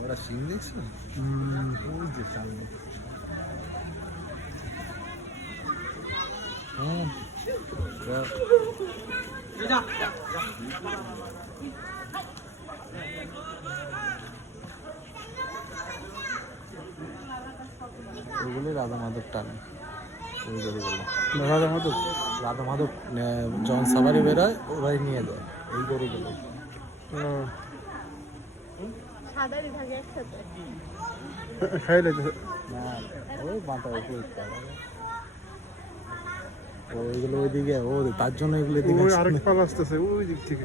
ওরা সিং দেখছ? ওই যে হ্যাঁ। রাধা মাধব টানে। ওই রাধা মাধব? রাধা মাধব যখন সাবারি বেরোয় ওরাই নিয়ে যায়। এই গরুগুলো সাদারি থাকে একসাথে। খাইলে না ওই মাথা উপরে ওইগুলো ওইদিকে ও তার জন্য এগুলো ওই আরেক পাল আসতেছে ওই দিক থেকে।